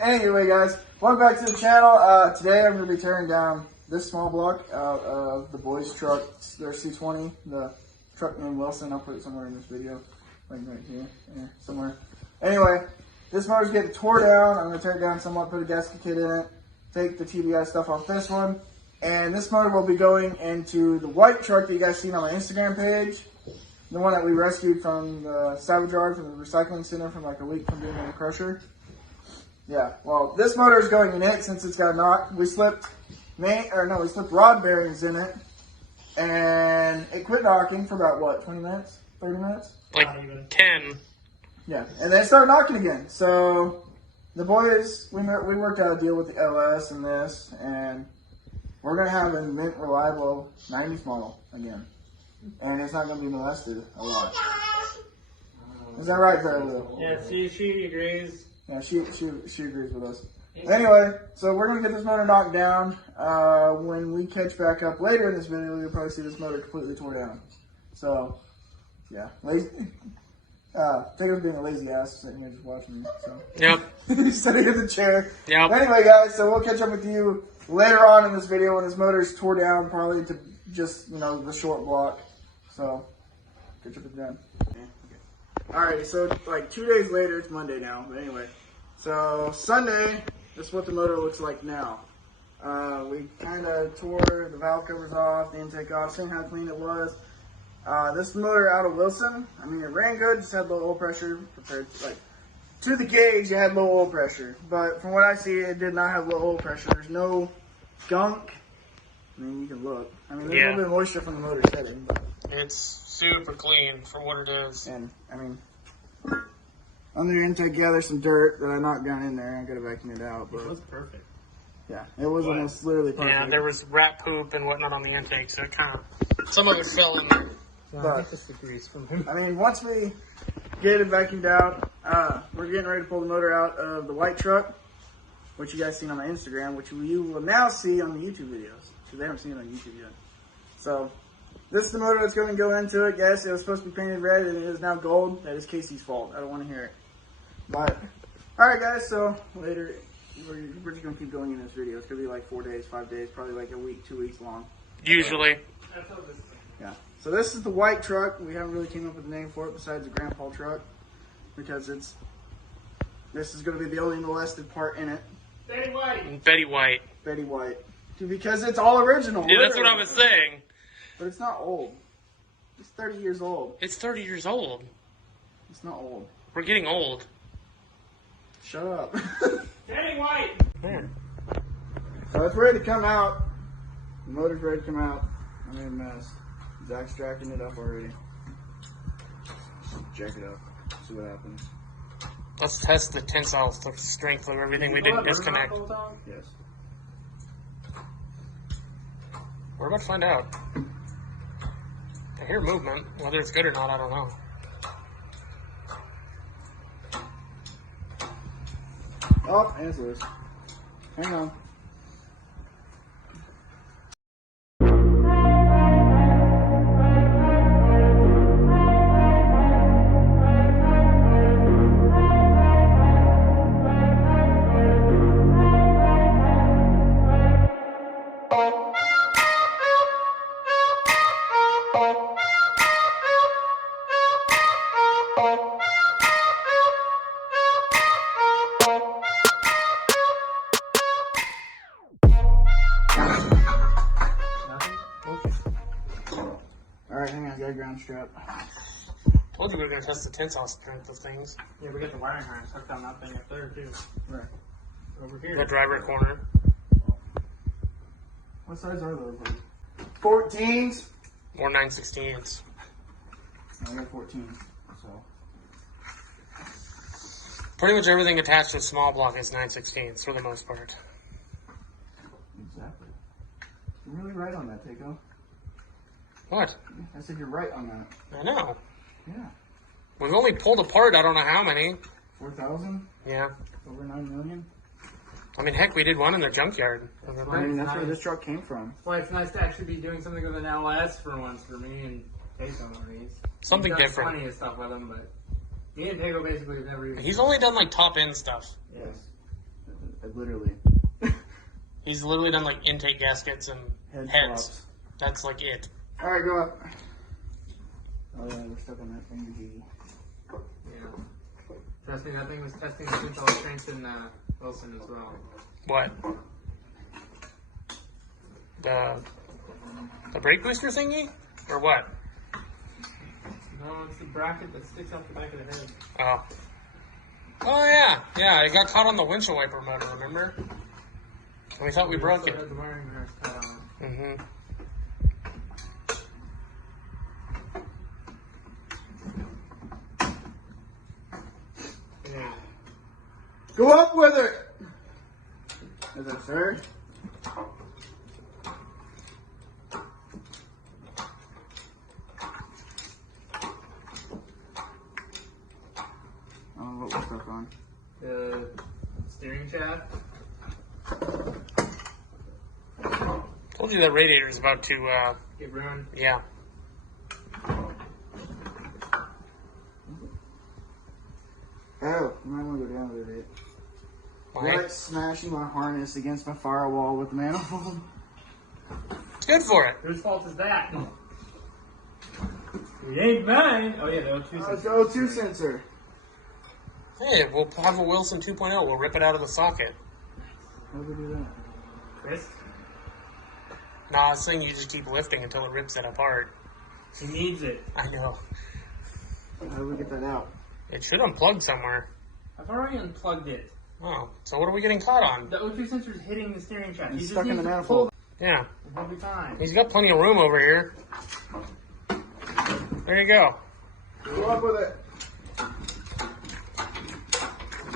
Anyway, guys, welcome back to the channel. Today I'm going to be tearing down this small block out of the boys' truck, their C20, the truck named Wilson. I'll put it somewhere in this video, like right here, somewhere. Anyway, this motor's getting tore down. I'm going to tear it down somewhat, put a gasket kit in it, take the TBI stuff off this one, and this motor will be going into the white truck that you guys seen on my Instagram page. The one that we rescued from the salvage yard from the recycling center from like a week from being in the crusher. Yeah, well, this motor is going in it since it's got a knock. We slipped rod bearings in it, and it quit knocking for about, what, 20 minutes? 30 minutes? Like 10. Yeah, and then it started knocking again. So the boys, we worked out a deal with the LS and this, and we're going to have a mint reliable 90s model again. And it's not going to be molested a lot. Is that right, Fairwheel? Yeah, she agrees. Yeah, she agrees with us. Anyway, so we're going to get this motor knocked down. When we catch back up later in this video, you'll probably see this motor completely tore down. So, yeah. Tigger's being a lazy ass sitting here just watching me. So. Yep. He's sitting in the chair. Yep. Anyway, guys, so we'll catch up with you later on in this video when this motor's tore down, probably to just, the short block. So, catch up with you then. Alright, so like 2 days later, it's Monday now, but anyway. So, Sunday, this is what the motor looks like now. We kind of tore the valve covers off, the intake off, seeing how clean it was. This motor out of Wilson, I mean, it ran good, just had low oil pressure compared to the gauge, it had low oil pressure. But from what I see, it did not have low oil pressure. There's no gunk. I mean, you can look. I mean, there's a little bit of moisture from the motor setting, but it's super clean for what it is. and I mean, under the intake, yeah, there's some dirt that I knocked down in there. I gotta vacuum it out, but It was perfect. yeah, it was almost literally perfect. Yeah, there was rat poop and whatnot on the intake, so it some of it fell in there. But, I think this agrees from him. I mean, once we get it vacuumed out, we're getting ready to pull the motor out of the white truck, which you guys seen on my Instagram, which you will now see on the YouTube videos, because they haven't seen it on YouTube yet. So, this is the motor that's going to go into it. Yes, it was supposed to be painted red, and it is now gold. That is Casey's fault. I don't want to hear it. But, alright guys, so later, we're just going to keep going in this video. It's going to be like 4 days, 5 days, probably like a week, 2 weeks long. Usually. Yeah. So this is the white truck. We haven't really came up with a name for it besides the grandpa truck, because this is going to be the only molested part in it. Betty White. Betty White. Betty White. Because it's all original. Yeah, that's what I was saying. But it's not old. It's 30 years old. It's 30 years old. It's not old. We're getting old. Shut up. Betty White. Yeah. So it's ready to come out. The motor's ready to come out. I made a mess. Zach's jacking it up already. Jack it up. See what happens. Let's test the tensile strength of everything we didn't disconnect. Yes. We're about to find out. I hear movement. Whether it's good or not, I don't know. Oh, and it's loose. Hang on. Alright, hang on, I got a ground strap. Told you we were going to test the tensile strength of things. Yeah, we got the wiring harness hooked on that thing up there too. Right. Over here. The driver corner. What size are those? 14s? Or 9/16. I got 14s, so. Pretty much everything attached to the small block is 9/16 for the most part. Exactly. You're really right on that, Takeo. What? I said you're right on that. I know. Yeah. We've only pulled apart I don't know how many. 4,000? Yeah. Over 9 million? I mean, heck, we did one in the junkyard. I mean, that's where this truck came from. That's why it's nice to actually be doing something with an LS for once for me and Taste on one of these. Something He's done different. Plenty of stuff with them, but me and Pago basically have never even. He's only done like top end stuff. Yes. Literally. He's literally done like intake gaskets and Head heads. swaps. That's like it. All right, go up. Oh yeah, we're stuck on that thing, G. Yeah. Trust me, that thing was testing the tensile strength in Wilson as well. What? The brake booster thingy? Or what? No, it's the bracket that sticks out the back of the head. Oh. Oh yeah. Yeah, it got caught on the windshield wiper motor, remember? And we thought we broke also it. had the wiring harness cut on it. Mm-hmm. Yeah. Go up with it. Is that fair? Oh, what was stuck on? The steering shaft. Told you that radiator is about to, Get ruined. yeah. Oh, you might want to go down with it. Why? Like smashing my harness against my firewall with the manifold. It's good for it. Whose fault is that? It ain't mine. Oh yeah, the O2 Oh, sensor. it's the O2 sensor. Hey, we'll have a Wilson 2.0. We'll rip it out of the socket. How do we do that? Chris, Nah, this thing you just keep lifting until it rips it apart. he needs it. I know. How do we get that out? It should unplug somewhere. I've already unplugged it. Oh, so what are we getting caught on? The O2 sensor is hitting the steering shaft. It's You just stuck in need the to manifold. Yeah, pull. It'll be fine. he's got plenty of room over here. There you go. Go up with it.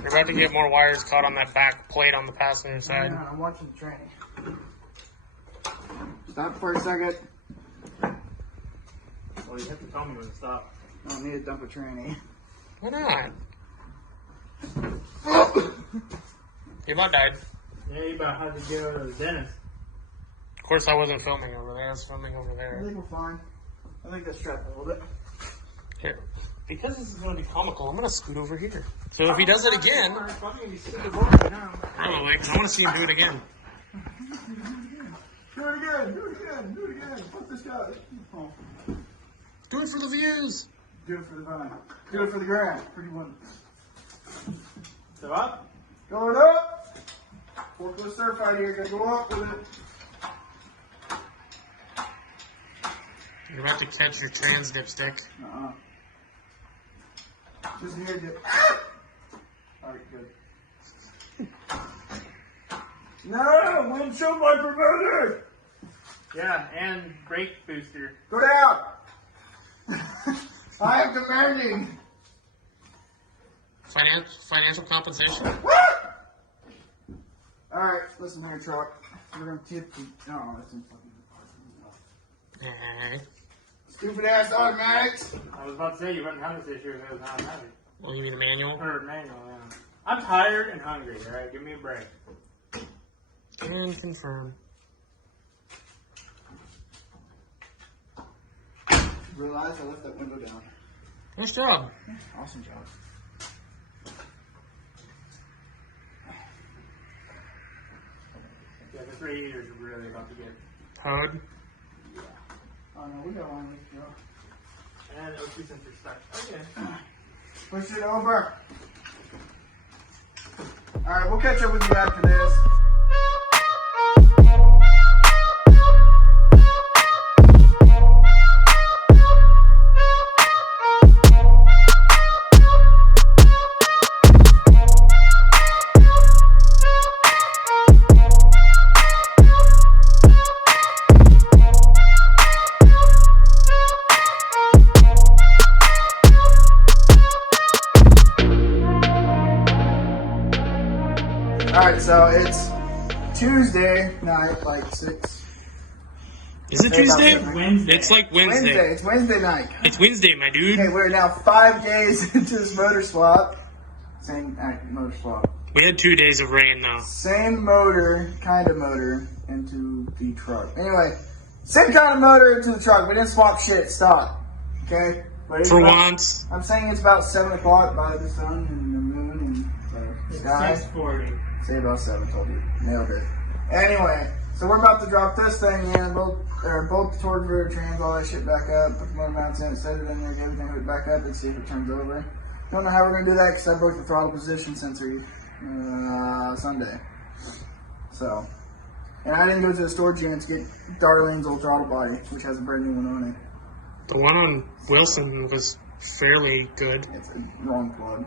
You're about to get more wires caught on that back plate on the passenger Hang side. on, I'm watching the train. Stop for a second. Well, you have to tell me when to stop. I don't need to dump a tranny. Why not? You about died. Yeah, you about had to go to the dentist. Of course, I wasn't filming over there. I was filming over I there. think we're fine. I think that's strapped a little bit. Here. Because this is going to be comical, I'm going to scoot over here. So if he does it again, It's probably gonna be super boring now. probably, 'cause I want to see him do it again. Do it again, do it again, do it again. Fuck this guy. Oh. Do it for the views. Do it for the vine. Do it for the gram. Pretty one. So up. Going up. Forklift certified here. Gotta go up with it. You're about to catch your trans dipstick. Just here, get. Alright, good. No! Windshield wiper motor! Yeah, and brake booster. Go down! I am demanding! Financial compensation? Alright, listen here, truck. We're gonna tip you. Oh, that's in fucking. Alright. Stupid ass automatics! I was about to say you wouldn't have this issue if it was not automatic. Well, you mean a manual? Or manual, yeah. I'm tired and hungry, alright? Give me a break. Can confirm. Realize I left that window down. Nice job. Awesome job. Yeah, this radiator's really about to get. Code. Oh no, we got one. We go. And O2 sensor stuck. Okay. Push it over. Alright, we'll catch up with you after this. Alright, so it's Tuesday night, like 6. Is it Tuesday? Wednesday. It's like Wednesday. It's Wednesday night. It's Wednesday, my dude. Okay, we're now 5 days into this motor swap. Same motor swap. We had 2 days of rain, though. Same motor, kind of motor, into the truck. Anyway, same kind of motor into the truck. We didn't swap shit. Stop. Okay? But it's For about, once. I'm saying it's about 7 o'clock by the sun and the moon and the sky. 6:40. Say about 7, told you. Nailed it. Anyway, so we're about to drop this thing in, both the torque converter, trans, all that shit back up, put the motor mounts in it, set it in there, get everything hooked back up, and see if it turns over. Don't know how we're going to do that because I broke the throttle position sensor Sunday. So, and I didn't go to the storage unit to get Darlene's old throttle body, which has a brand new one on it. The one on Wilson was fairly good. It's a wrong plug.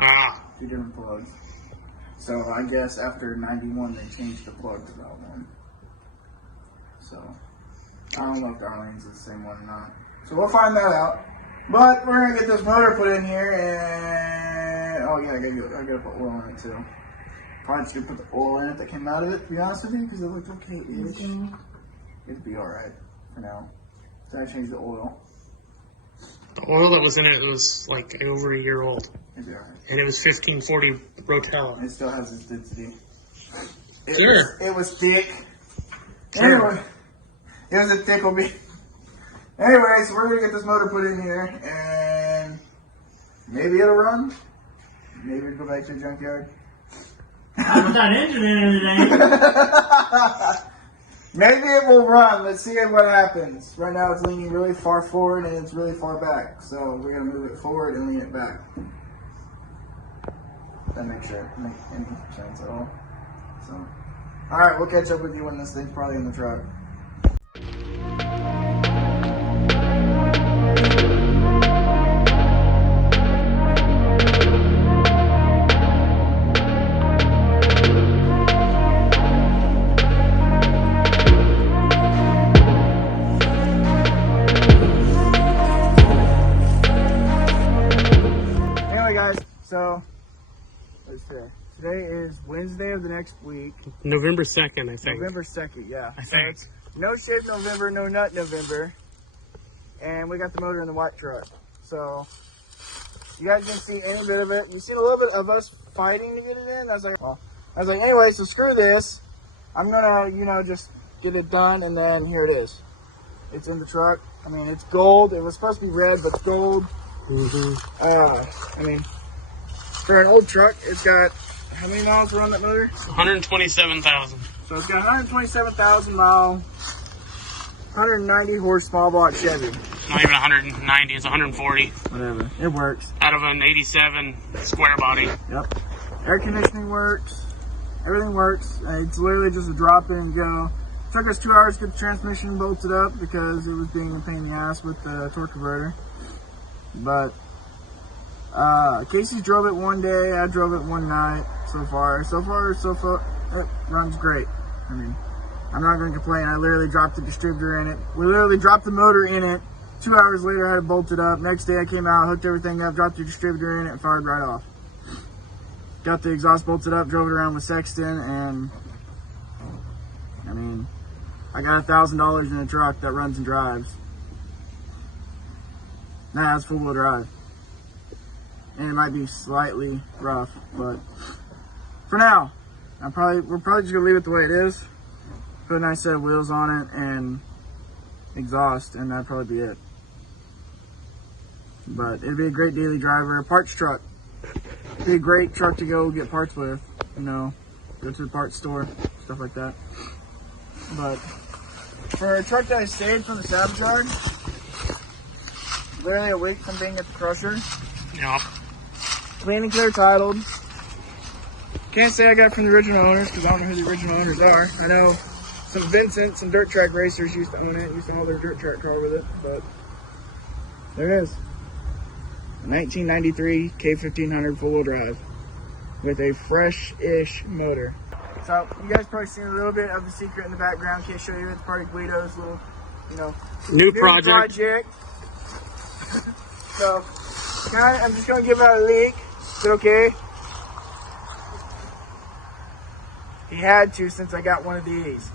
Ah. 2 different plugs. So I guess after 91 they changed the plug to that one. So I don't know if Darlene's is the same one or not. So we'll find that out. But we're gonna get this motor put in here and oh yeah, I gotta put oil in it too. Probably just gonna put the oil in it that came out of it, to be honest with you, because it looked okay. It'd be alright for now. So I changed the oil. The oil that was in it was like over a year old. It'd be alright. And it was 1540 Rotella. It still has its density. Sure. It was thick. Sure. Anyway, it was a tickle me. Anyway, so we're gonna get this motor put in here, and maybe it'll run. Maybe we'll go back to the junkyard. Put that engine in today. Maybe it will run. Let's see what happens. Right now it's leaning really far forward and it's really far back. So we're gonna move it forward and lean it back. That makes any sense at all. So, all right, we'll catch up with you when this thing's probably in the truck. Anyway, guys, so let's see. Today is Wednesday of the next week. November 2nd, I think. November 2nd, yeah. I So think. it's no shave November, no nut November. And we got the motor in the white truck. So you guys didn't see any bit of it. You seen a little bit of us fighting to get it in. I was like, anyway, so screw this. I'm gonna, just get it done, and then here it is. It's in the truck. I mean, it's gold. It was supposed to be red, but it's gold. I mean, for an old truck, it's got how many miles were on that motor? 127,000. So it's got 127,000 mile, 190 horse small block Chevy. Not even 190, it's 140. Whatever, it works. Out of an 87 square body. Yep. Air conditioning works. Everything works. It's literally just a drop in and go. Took us 2 hours to get the transmission bolted up because it was being a pain in the ass with the torque converter. But Casey drove it one day, I drove it one night so far, it runs great. I mean, I'm not going to complain. I literally dropped the distributor in it. We literally dropped the motor in it. 2 hours later, I had it bolted up. Next day, I came out, hooked everything up, dropped the distributor in it, and fired right off. Got the exhaust bolted up, drove it around with Sexton, and I mean, I got $1,000 in a truck that runs and drives. Nah, it's full-wheel drive. And it might be slightly rough, but for now, we're probably just gonna leave it the way it is. Put a nice set of wheels on it and exhaust, and that'd probably be it. But it'd be a great daily driver, a parts truck. It'd be a great truck to go get parts with, go to the parts store, stuff like that. But for a truck that I saved from the salvage yard, literally a week from being at the crusher. Yep. Clean and clear titled. Can't say I got it from the original owners because I don't know who the original owners are. I know some Vincent, some dirt track racers used to own it, used to haul their dirt track car with it, but there it is. A 1993 K1500 four-wheel drive with a fresh-ish motor. So you guys probably seen a little bit of the secret in the background. Can't show you. It's part of Guido's little, New project. So, I'm just gonna give out a leak. Is it okay? He had to since I got one of these.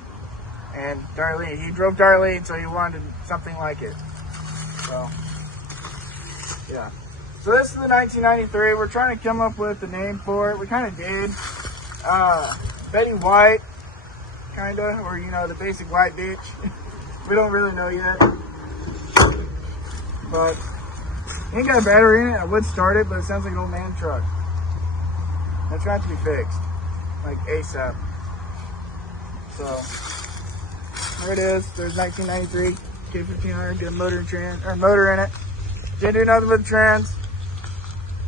And Darlene, he drove Darlene, so he wanted something like it. So, yeah. So this is the 1993. We're trying to come up with a name for it. We kind of did. Betty White, kind of, or the basic white bitch. We don't really know yet. but it ain't got a battery in it. I would start it, but it sounds like an old man truck. That's got to be fixed, like ASAP. So there it is. There's 1993 K1500. Get a motor in it. Didn't do nothing with the trans,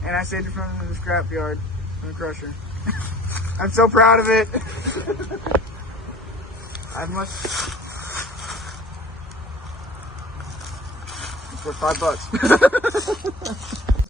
and I saved it from the scrap yard from the crusher. I'm so proud of it. I must. It's worth $5.